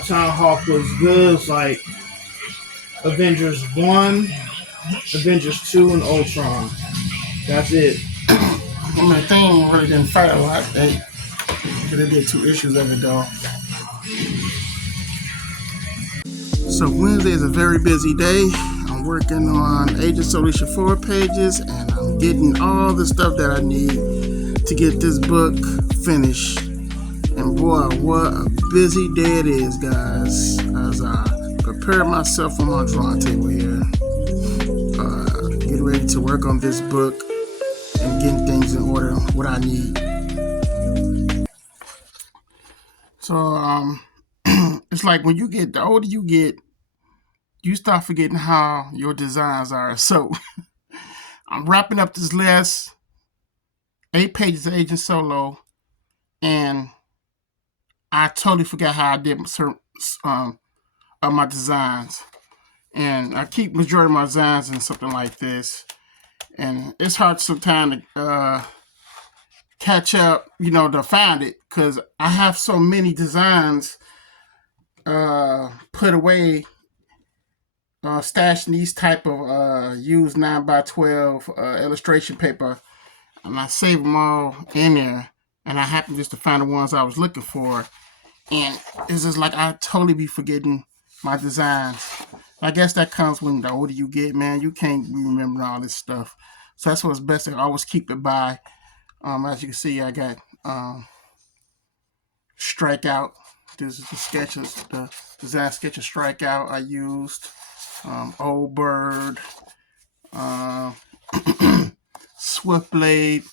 Town Hawk was good. It's like Avengers 1, Avengers 2, and Ultron. That's it. I mean, the thing really didn't fight a lot. They did 2 issues of it though. So Wednesday is a very busy day. I'm working on Agent Solution 4 pages, and I'm getting all the stuff that I need to get this book finished. And boy, what a busy day it is, guys, as I prepare myself for my drawing table here. Getting ready to work on this book and getting things in order, what I need. So, it's like when the older you get, you start forgetting how your designs are. So, I'm wrapping up this last 8 pages of Agent Solo, and I totally forgot how I did certain of my designs. And I keep majority of my designs in something like this. And it's hard sometimes to catch up, to find it, because I have so many designs put away, stashed in these type of used 9x12 illustration paper, and I save them all in there, and I happen just to find the ones I was looking for, and it's just like I totally be forgetting my designs. I guess that comes when the older you get, man. You can't remember all this stuff. So that's what's best to always keep it by. As you can see, I got Strikeout. This is the design sketch of Strikeout I used. Old Bird. Swiftblade.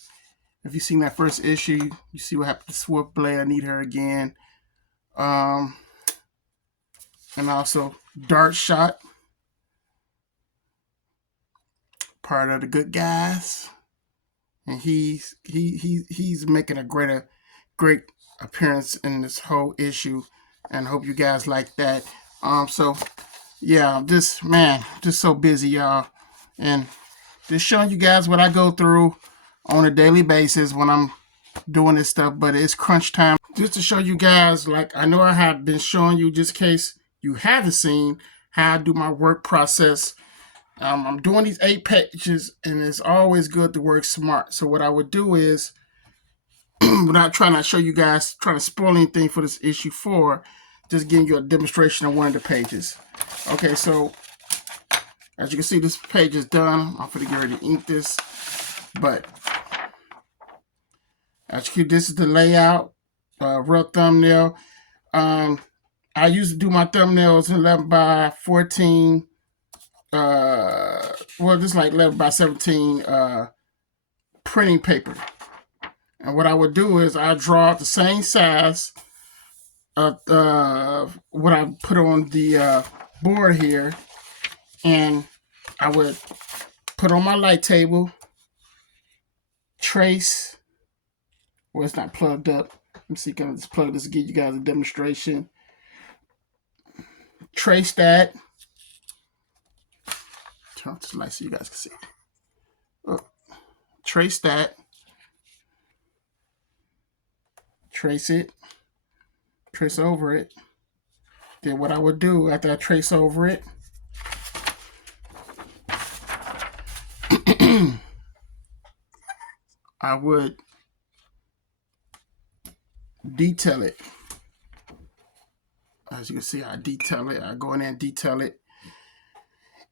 If you've seen that first issue, you see what happened to Swiftblade. I need her again. And also Dart Shot, part of the good guys, and he's making a great appearance in this whole issue, and I hope you guys like that. So yeah, just so busy, y'all, and just showing you guys what I go through on a daily basis when I'm doing this stuff. But it's crunch time, just to show you guys, like I know I have been showing you, just in case you haven't seen how I do my work process. I'm doing these 8 pages, and it's always good to work smart. So what I would do is, without trying to show you guys, trying to spoil anything for this issue 4, just giving you a demonstration of one of the pages. Okay, so as you can see, this page is done. I'm going to get ready to ink this, but as you can see, this is the layout, real thumbnail. I used to do my thumbnails 11x14. This is like 11x17 printing paper. And what I would do is I draw out the same size of what I put on the board here, and I would put on my light table, trace. Well, it's not plugged up. Let me see, can I just plug this to give you guys a demonstration? Trace that. Turn off this light so you guys can see. Trace that. Trace it. Trace over it. Then what I would do after I trace over it, I would detail it. As you can see, I detail it. I go in there and detail it.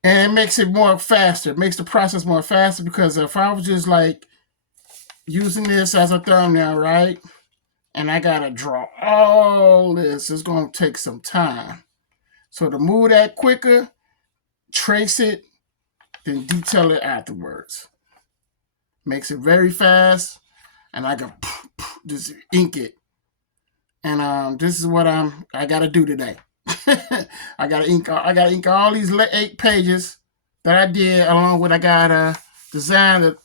And it makes it more faster. It makes the process more faster, because if I was just like using this as a thumbnail, right, and I gotta draw all this, it's gonna take some time. So to move that quicker, trace it, then detail it afterwards. Makes it very fast, and I can just ink it. And this is what I gotta do today. I gotta ink all these 8 pages that I did, along with I gotta design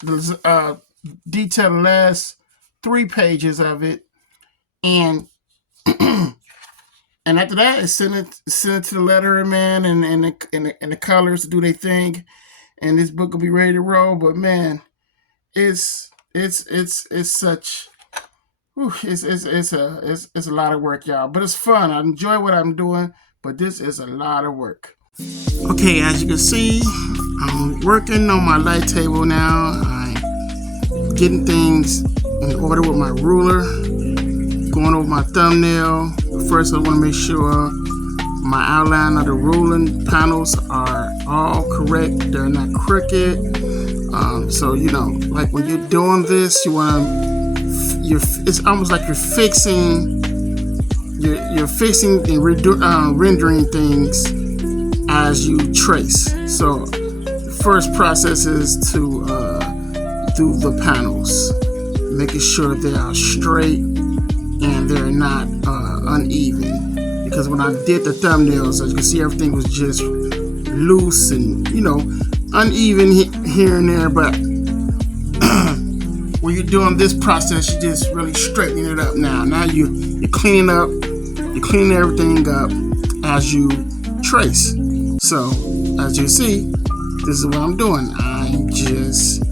detail the last 3 pages of it, and and after that, it's send it to the letterer man and the colors to do their thing, and this book will be ready to roll. But man, it's such Whew, it's a lot of work, y'all. But it's fun. I enjoy what I'm doing, but this is a lot of work. Okay, as you can see, I'm working on my light table now. I'm getting things in order with my ruler, going over my thumbnail. First, I want to make sure my outline of the ruling panels are all correct. They're not crooked. So like when you're doing this, it's almost like you're fixing and rendering things as you trace. So the first process is to do the panels, making sure they are straight and they're not uneven. Because when I did the thumbnails, as you can see, everything was just loose and uneven here and there. But when you're doing this process, you're just really straightening it up now. Now you're cleaning everything up as you trace. So as you see, this is what I'm doing. I'm just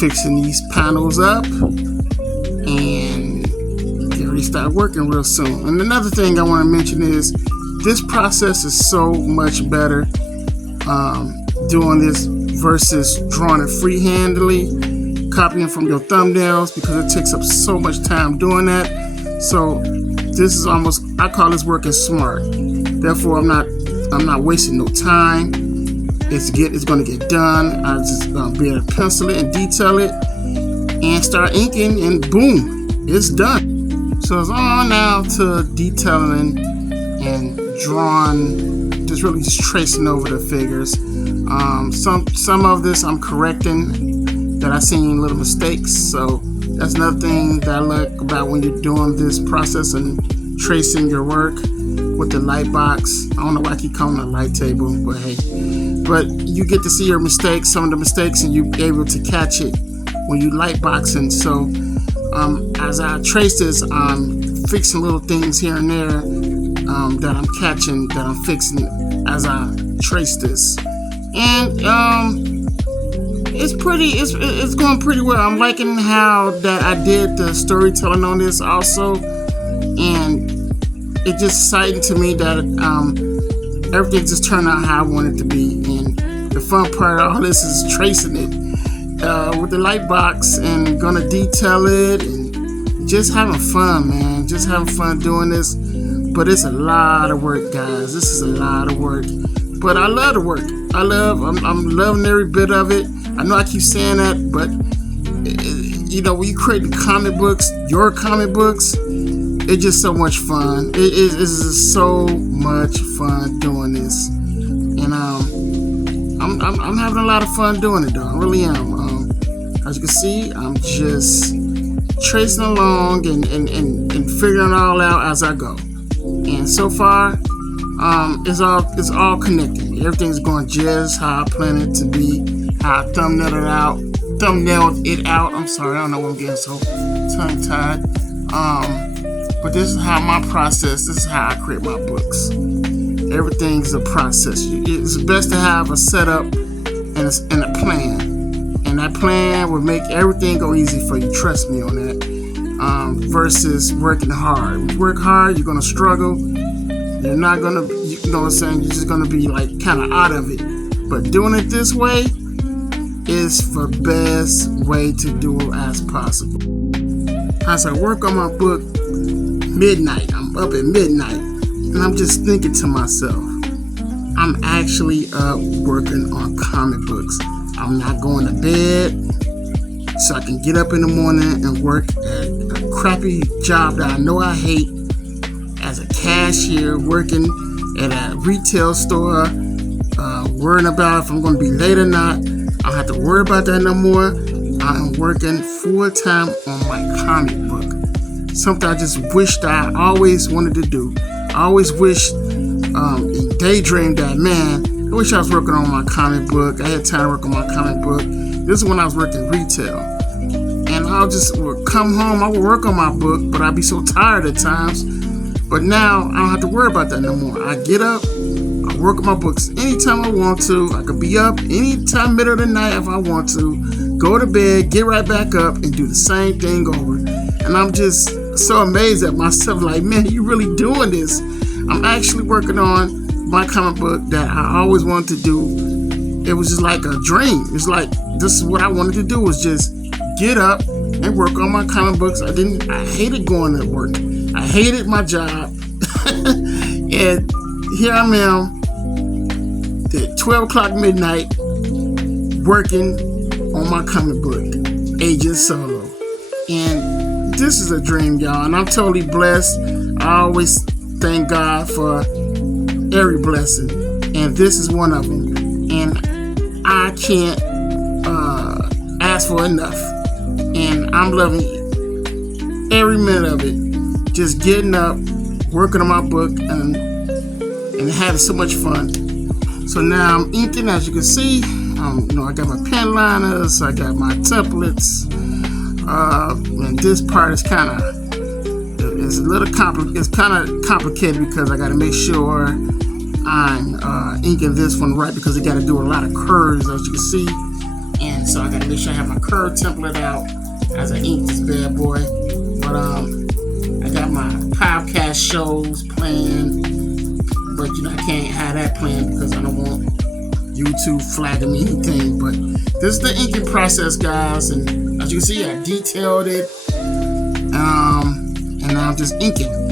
fixing these panels up and get ready to start working real soon. And another thing I want to mention is this process is so much better doing this versus drawing it freehandly, copying from your thumbnails, because it takes up so much time doing that. So this is almost, I call this working smart. Therefore, I'm not wasting no time. It's going to get done. I'm just going to be able to pencil it and detail it and start inking, and boom, it's done. So it's on now to detailing and drawing, just really tracing over the figures. Some of this I'm correcting that I seen little mistakes. So that's another thing that I like about when you're doing this process and tracing your work with the light box. I don't know why I keep calling it a light table, but hey. But you get to see your mistakes, some of the mistakes, and you're able to catch it when you light boxing. So as I trace this, I'm fixing little things here and there that I'm catching, that I'm fixing as I trace this. And it's going pretty well. I'm liking how that I did the storytelling on this also, and it just exciting to me that everything just turned out how I wanted it to be. And the fun part of all this is tracing it with the light box and gonna detail it and just having fun, man. Just having fun doing this. But it's a lot of work, guys. This is a lot of work. But I love the work. I'm loving every bit of it. I know I keep saying that, but when you create comic books, your comic books, it's just so much fun. It's just so much fun doing this, and I'm having a lot of fun doing it, though. I really am. As you can see, I'm just tracing along and figuring it all out as I go. And so far, it's all connected. Everything's going just how I planned it to be. How I thumbnailed it out. I'm sorry, I don't know why I'm getting so tongue-tied. But this is how my process. This is how I create my books. Everything's a process. It's best to have a setup and a plan. And that plan will make everything go easy for you. Trust me on that. Versus working hard. When you work hard, you're gonna struggle. You're not gonna, you know what I'm saying? You're just gonna be like kind of out of it. But doing it this way is the best way to do it as possible. As I work on my book, midnight. I'm up at midnight, and I'm just thinking to myself, I'm actually up working on comic books. I'm not going to bed so I can get up in the morning and work at a crappy job that I know I hate as a cashier, working at a retail store, worrying about if I'm going to be late or not. I don't have to worry about that no more. I'm working full time on my comic book. Something I just wished I always wanted to do. I always wished, daydreamed that, man, I wish I was working on my comic book. I had time to work on my comic book. This is when I was working retail. And I would come home, I would work on my book, but I'd be so tired at times. But now I don't have to worry about that no more. I get up, I work on my books anytime I want to. I could be up anytime, middle of the night if I want to. Go to bed, get right back up, and do the same thing over. And I'm just so amazed at myself, like, man, you really doing this. I'm actually working on my comic book that I always wanted to do. It was just like a dream. It's like, this is what I wanted to do, was just get up and work on my comic books. I hated going to work. I hated my job. And here I am at 12 o'clock midnight working on my comic book, Agent Solo. And this is a dream, y'all, and I'm totally blessed. I always thank God for every blessing, and this is one of them. And I can't ask for enough. And I'm loving every minute of it. Just getting up, working on my book, and having so much fun. So now I'm inking, as you can see. I got my pen liners, I got my templates, and this part is kind of it's kind of complicated because I got to make sure I'm inking this one right, because I got to do a lot of curves, as you can see, and so I got to make sure I have my curve template out as I ink this bad boy. But I got my podcast shows planned, but I can't have that planned because I don't want YouTube flagging me anything. But this is the inking process, guys, and as you can see, I detailed it, and now I'm just inking.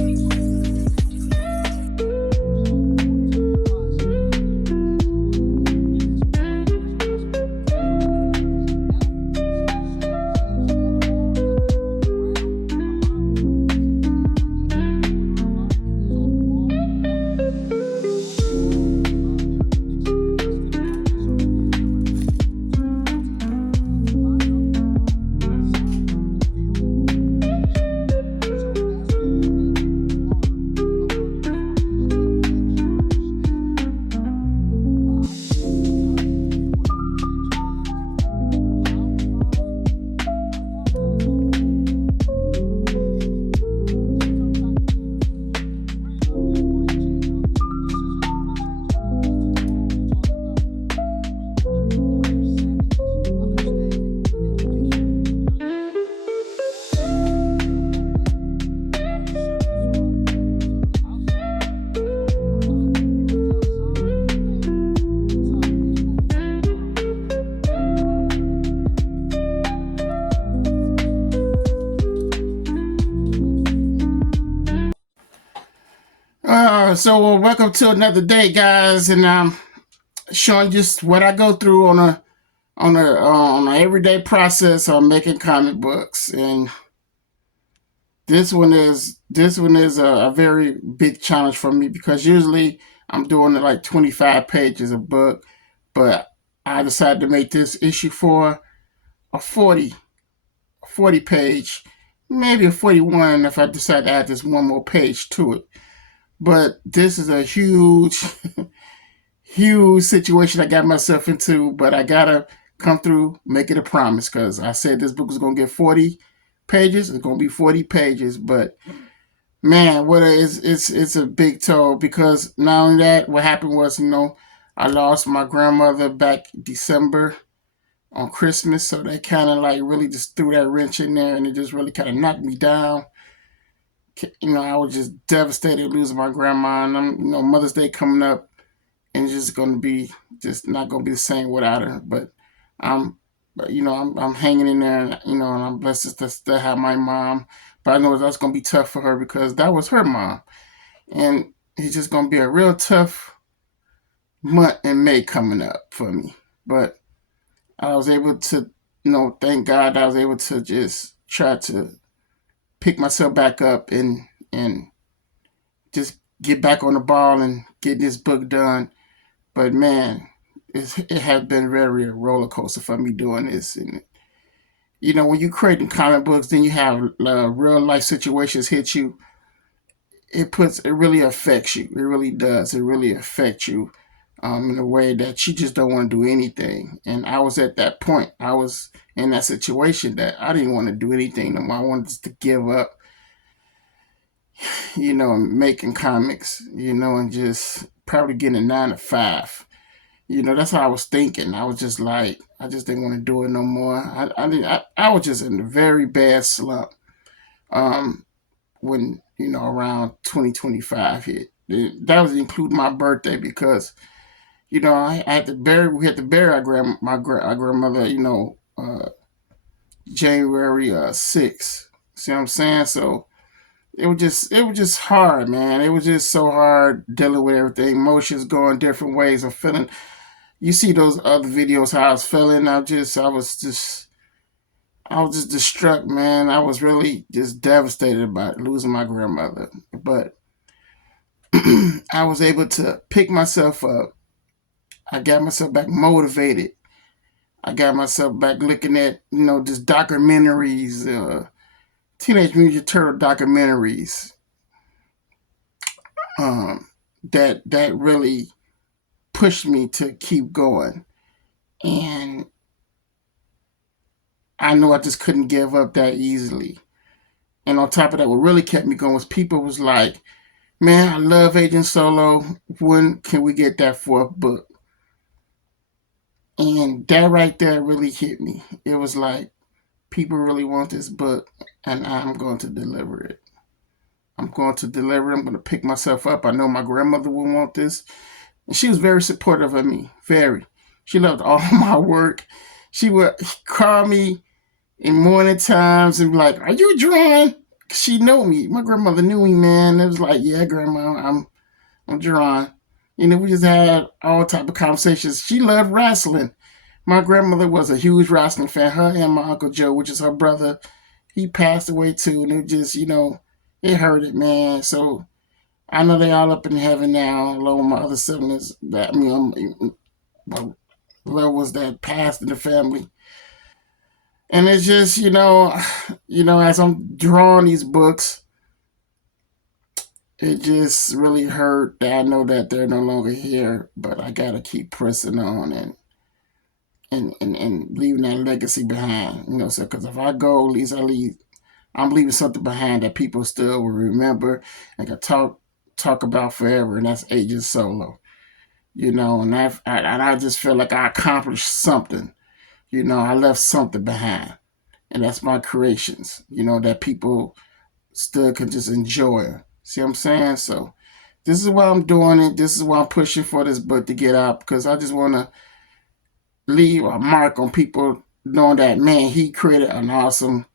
So welcome to another day, guys, and I'm showing just what I go through on a everyday process of making comic books. And this one is a very big challenge for me, because usually I'm doing like 25 pages a book, but I decided to make this issue for a 40 page, maybe a 41 if I decide to add this one more page to it. But this is a huge huge situation I got myself into, but I gotta come through, make it a promise, because I said this book was gonna get 40 pages. It's gonna be 40 pages, but man, it's a big toll, because not only that, what happened was, I lost my grandmother back December on Christmas, so that kind of like really just threw that wrench in there, and it just really kind of knocked me down. I was just devastated losing my grandma, and Mother's Day coming up, and it's just going to be just not going to be the same without her. But I'm hanging in there, and I'm blessed to still have my mom. But I know that's going to be tough for her, because that was her mom, and it's just going to be a real tough month in May coming up for me. But I was able to, thank God, I was able to just try to pick myself back up and just get back on the ball and get this book done. But man, it has been very a roller coaster for me doing this. And when you're creating comic books, then you have real life situations hit you. It really affects you. It really does. It really affects you in a way that you just don't want to do anything. And I was at that point. I was in that situation that I didn't want to do anything no more. I wanted to give up, making comics, and just probably getting a 9 to 5. That's how I was thinking. I was just like, I just didn't want to do it no more. I was just in a very bad slump. when around 2025 hit. That was including my birthday because I had to bury. We had to bury our grandmother. January 6th. See what I'm saying? So it was just hard, man. It was just so hard dealing with everything. Emotions going different ways. I'm feeling. You see those other videos how I was feeling. I was just distraught, man. I was really just devastated about losing my grandmother. But I was able to pick myself up. I got myself back motivated. I got myself back looking at, just documentaries, Teenage Mutant Turtle documentaries, that really pushed me to keep going. And I know I just couldn't give up that easily. And on top of that, what really kept me going was people was like, man, I love Agent Solo. When can we get that fourth book? And that right there really hit me. It was like, people really want this book, and I'm going to deliver it. I'm going to deliver it. I'm going to pick myself up. I know my grandmother will want this. And she was very supportive of me. Very. She loved all my work. She would call me in morning times and be like, are you drawing? She knew me. My grandmother knew me, man. It was like, yeah, grandma, I'm drawing. We just had all type of conversations. She loved wrestling. My grandmother was a huge wrestling fan. Her and my Uncle Joe, which is her brother, he passed away too. And it just, it hurted, man. So I know they all up in heaven now, along with my other siblings. My was that passed in the family. And it's just, as I'm drawing these books, it just really hurt that I know that they're no longer here. But I gotta keep pressing on and leaving that legacy behind. So because if I go, at least I'm leaving something behind that people still will remember and can talk about forever, and that's Agent Solo. And I just feel like I accomplished something. I left something behind, and that's my creations. That people still can just enjoy. See what I'm saying? So this is why I'm doing it. This is why I'm pushing for this book to get out, because I just want to leave a mark on people knowing that, man, he created an awesome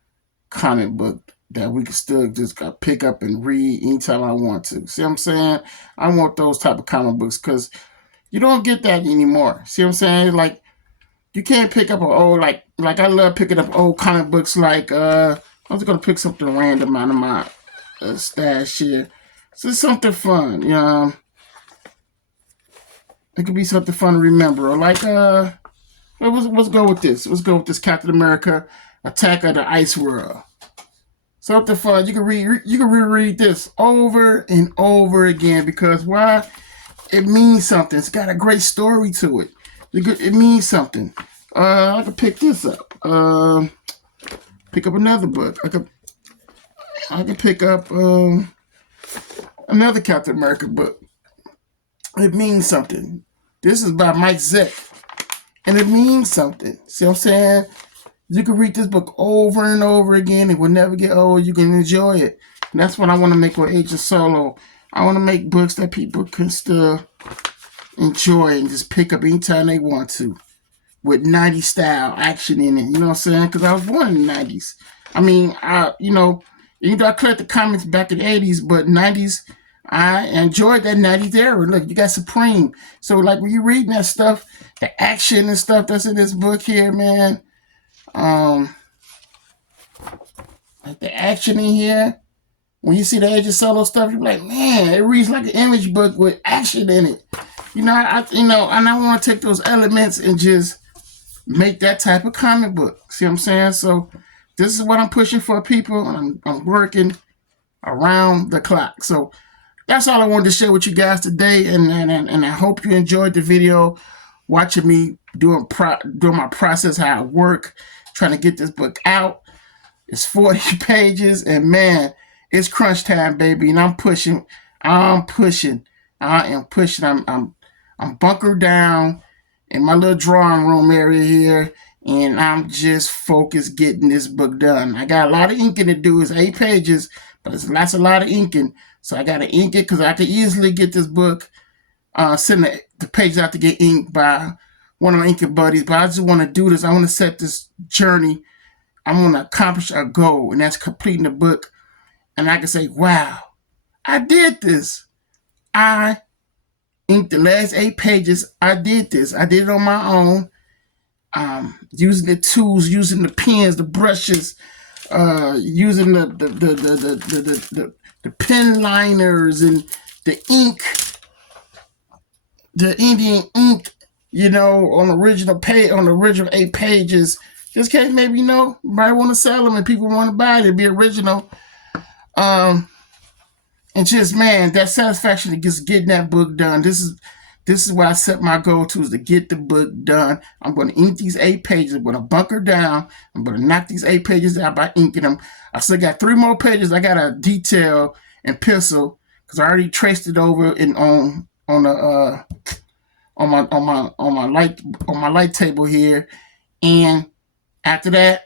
comic book that we can still just pick up and read anytime I want to. See what I'm saying? I want those type of comic books because you don't get that anymore. See what I'm saying? Like, you can't pick up an old, like I love picking up old comic books. Like, I'm just going to pick something random out of my stash here. So it's something fun, It could be something fun to remember. Or like, let's go with this. Let's go with this Captain America Attack of the Ice World. Something fun. You can reread this over and over again because why? It means something. It's got a great story to it. It means something. I could pick this up. Pick up another book. I could pick up another Captain America book. It means something. This is by Mike Zeck, and it means something. See what I'm saying? You can read this book over and over again. It will never get old. You can enjoy it. And that's what I want to make with Agent Solo. I want to make books that people can still enjoy and just pick up anytime they want to, with 90s style action in it. You know what I'm saying? Because I was born in the 90s. I mean, even though I collected comics back in the 80s, but 90s, I enjoyed that 90s era. Look, you got Supreme. So, like, when you're reading that stuff, the action and stuff that's in this book here, man, like the action in here, when you see the Agent Solo stuff, you're like, man, it reads like an image book with action in it. And I want to take those elements and just make that type of comic book. See what I'm saying? So this is what I'm pushing for people, and I'm working around the clock. So that's all I wanted to share with you guys today, and I hope you enjoyed the video, watching me doing my process, how I work, trying to get this book out. It's 40 pages, and man, it's crunch time, baby, and I'm pushing. I am pushing. I'm bunkered down in my little drawing room area here, and I'm just focused getting this book done. I got a lot of inking to do. It's 8 pages, but it's a lot of inking. So I got to ink it because I could easily get this book, send the pages out to get inked by one of my inking buddies. But I just want to do this. I want to set this journey. I want to accomplish a goal, and that's completing the book. And I can say, wow, I did this. I inked the last 8 pages. I did this. I did it on my own. Using the tools, using the pens, the brushes, using the pen liners and the ink, the Indian ink, on the original 8 pages. Just in case maybe might want to sell them and people want to buy it. It'd be original. And just, man, that satisfaction of just getting that book done. This is what I set my goal to, is to get the book done. I'm going to ink these 8 pages. I'm going to bunker down. I'm going to knock these 8 pages out by inking them. I still got 3 more pages. I got to detail and pencil because I already traced it over on my light table here. And after that,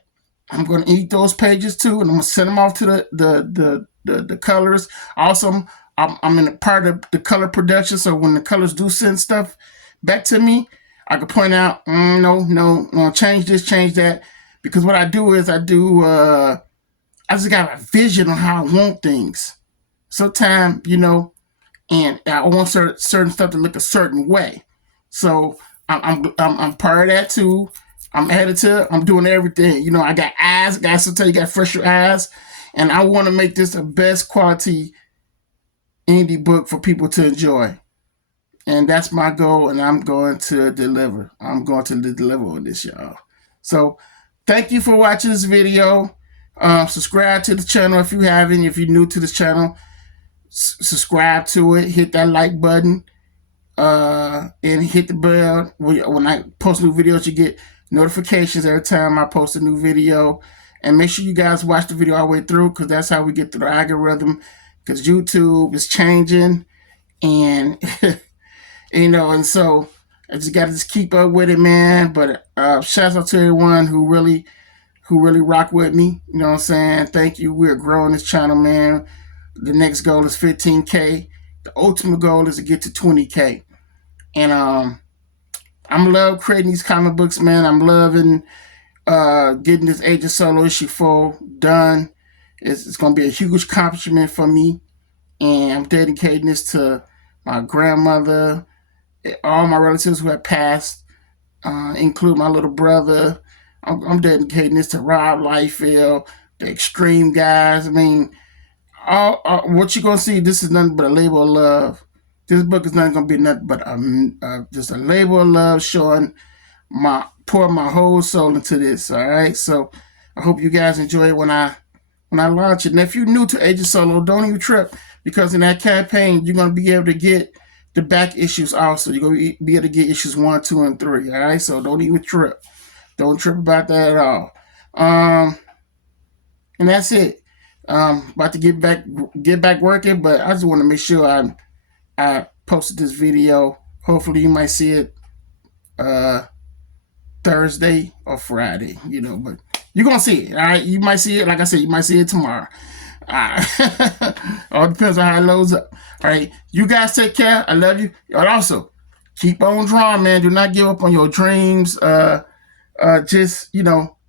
I'm going to ink those pages too, and I'm going to send them off to the colors. Also, I'm in a part of the color production, so when the colors do send stuff back to me, I can point out, no, change this, change that. Because what I do is I just got a vision on how I want things. Sometimes, and I want certain stuff to look a certain way. So I'm part of that too. I'm editor. I'm doing everything. I got eyes. Guys, sometimes you got fresher eyes, and I want to make this the best quality indie book for people to enjoy. And that's my goal, and I'm going to deliver. I'm going to deliver on this, y'all. So thank you for watching this video. Subscribe to the channel if you haven't. If you're new to this channel, subscribe to it. Hit that like button, and hit the bell. When I post new videos, you get notifications every time I post a new video. And make sure you guys watch the video all the way through, because that's how we get through the algorithm. Because YouTube is changing, and and so I just got to keep up with it, man. But shout out to everyone who really rock with me. You know what I'm saying? Thank you. We're growing this channel, man. The next goal is 15K. The ultimate goal is to get to 20K. And I'm love creating these comic books, man. I'm loving getting this Age of Solo issue 4 done. It's going to be a huge accomplishment for me. And I'm dedicating this to my grandmother, all my relatives who have passed, include my little brother. I'm dedicating this to Rob Liefeld, the Extreme guys. I mean, what you're going to see, this is nothing but a label of love. This book is not going to be nothing but just a label of love, showing pouring my whole soul into this. All right, so I hope you guys enjoy it when I launch it. And if you're new to Age of Solo, don't even trip, because in that campaign you're going to be able to get the back issues also. You're going to be able to get issues 1, 2, and 3. All right, so don't even trip. Don't trip about that at all. And that's it. About to get back working, but I just want to make sure I posted this video. Hopefully you might see it Thursday or Friday, but you're gonna see it. All right, you might see it. Like I said, you might see it tomorrow. All depends on how it loads up. All right, you guys take care. I love you. And also, keep on drawing, man. Do not give up on your dreams. Just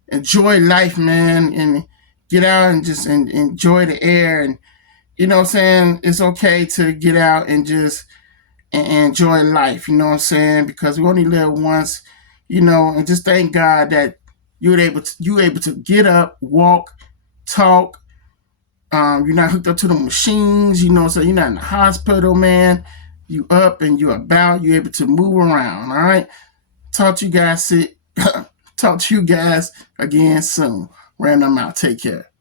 enjoy life, man, and get out and just enjoy the air. And you know what I'm saying, it's okay to get out and just enjoy life. You know what I'm saying, because we only live once. And just thank God that you able to get up, walk, talk. You're not hooked up to the machines, so you're not in the hospital, man. You up and you about, you're able to move around. All right. Talk to you guys again soon. Random out. Take care.